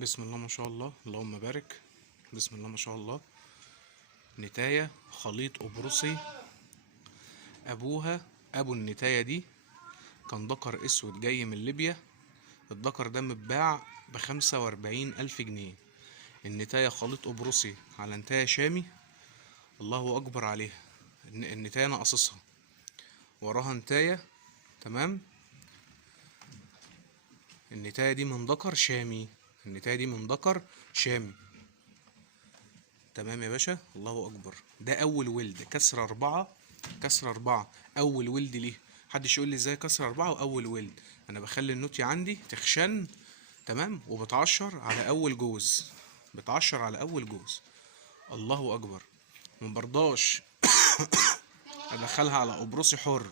بسم الله ما شاء الله، اللهم بارك. بسم الله ما شاء الله. نتاية خليط قبرصي. ابو النتاية دي كان ذكر اسود جاي من ليبيا. الذكر ده متباع ب45,000 جنيه. النتاية خليط قبرصي على نتاية شامي. الله اكبر عليها. النتاية انا قصصها، وراها نتاية. تمام. النتاية دي من ذكر شامي. النتاية دي من ذكر شامي. تمام يا باشا، الله اكبر. ده اول ولد كسر 4. كسر 4 اول ولد ليه. محدش يقول لي ازاي كسر 4 واول ولد. انا بخلي النوتي عندي تخشن. تمام. وبتعشر على اول جوز. بتعشر على اول جوز. الله اكبر. مبرضاش ادخلها على قبرصي حر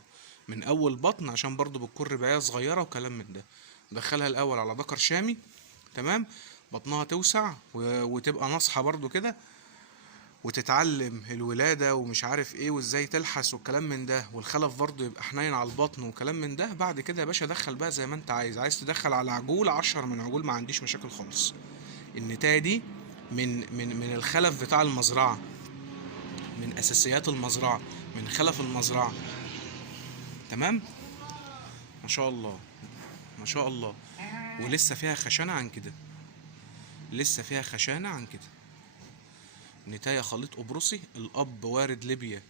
من اول بطن، عشان برضو بتكون رباية صغيرة وكلام من ده. دخلها الاول على ذكر شامي. تمام. بطنها توسع وتبقى ناصحة برضو كده، وتتعلم الولادة ومش عارف ايه وازاي تلحس والكلام من ده، والخلف برضه يبقى حنين على البطن وكلام من ده. بعد كده يا باشا دخل بقى زي ما انت عايز تدخل على عجول 10 من عجول، ما عنديش مشاكل خالص. النتاية دي من الخلف بتاع المزرعة، من اساسيات المزرعة، من خلف المزرعة. تمام. ما شاء الله ما شاء الله. ولسه فيها خشانة عن كده. لسه فيها خشانة عن كده. نتاية خليط قبرصي. الاب وارد ليبيا.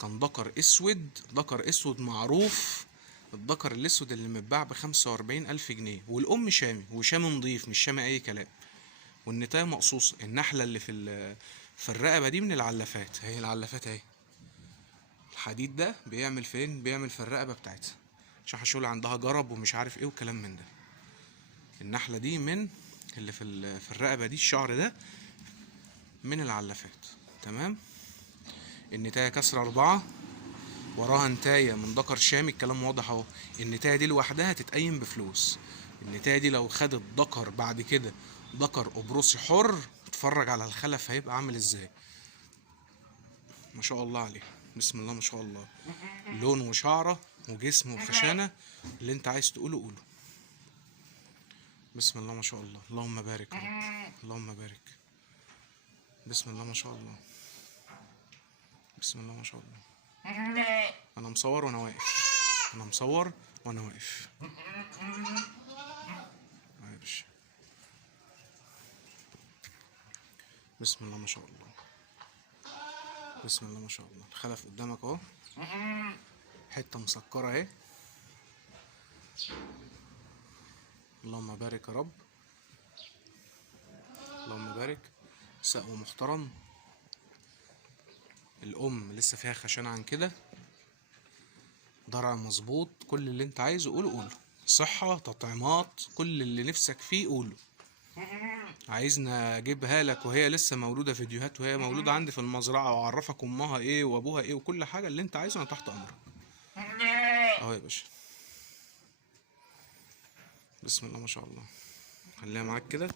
كان ذكر اسود. ذكر اسود معروف. الذكر الاسود اللي متباع ب45,000 جنيه. والام شامي، وشامي نضيف مش شامي اي كلام. والنتاية مقصوصة. النحلة اللي في الرقبة دي من العلافات. هي العلافات اهي. الحديد ده بيعمل فين؟ بيعمل في الرقبة بتاعتها، عشان هشول عندها جرب ومش عارف ايه وكلام من ده. النحلة دي من اللي في الرقبة دي، الشعر ده من العلافات. تمام. النتاية كسر 4. وراها نتاية من ذكر شامي. الكلام واضح اهو. النتاية دي لوحدها تتقيم بفلوس. النتاية دي لو خدت ذكر بعد كده، ذكر قبرصي حر، اتفرج على الخلف هيبقى عامل ازاي. ما شاء الله عليه. بسم الله ما شاء الله. لون وشعرة وجسم وخشانة. اللي انت عايز تقوله قوله. بسم الله ما شاء الله، اللهم بارك يا رب. اللهم بارك. بسم الله ما شاء الله. بسم الله ما شاء الله. انا مصور وانا واقف. انا مصور وانا واقف. معلش. بسم الله ما شاء الله. بسم الله ما شاء الله. الخلف قدامك اهو. حته مسكره اهي. اللهم بارك يا رب. اللهم بارك. سقو محترم. الام لسه فيها خشانه عن كده. ضرع مظبوط. كل اللي انت عايزه قوله. صحه، تطعيمات، كل اللي نفسك فيه قوله. عايزنا اجيبها لك وهي لسه مولوده، فيديوهات وهي مولوده عندي في المزرعه، واعرفك امها ايه وابوها ايه وكل حاجه اللي انت عايزه، انا تحت امرك. اهو يا باشا. بسم الله ما شاء الله. خليها معاك كده.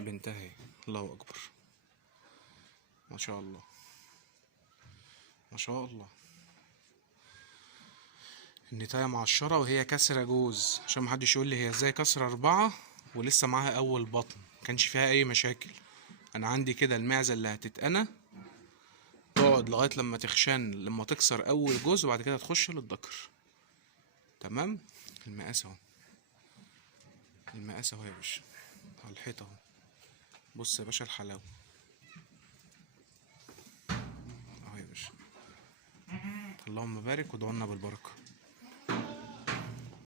بنتها اهي. الله اكبر. ما شاء الله. ما شاء الله. النتاية معشرة وهي كسرة جوز، عشان محدش يقول لي هي ازاي كسرة 4 ولسه معاها اول بطن. مكانش فيها اي مشاكل. انا عندي كده المعزة اللي هتتقنى تقعد لغاية لما تخشن، لما تكسر اول جوز، وبعد كده تخش للذكر. تمام. المقاس اهو. المقاس اهو يا باشا. على الحيطة اهو. بص يا باشا الحلاوة اهو يا باشا. اللهم بارك وادعوا لنا بالبركة.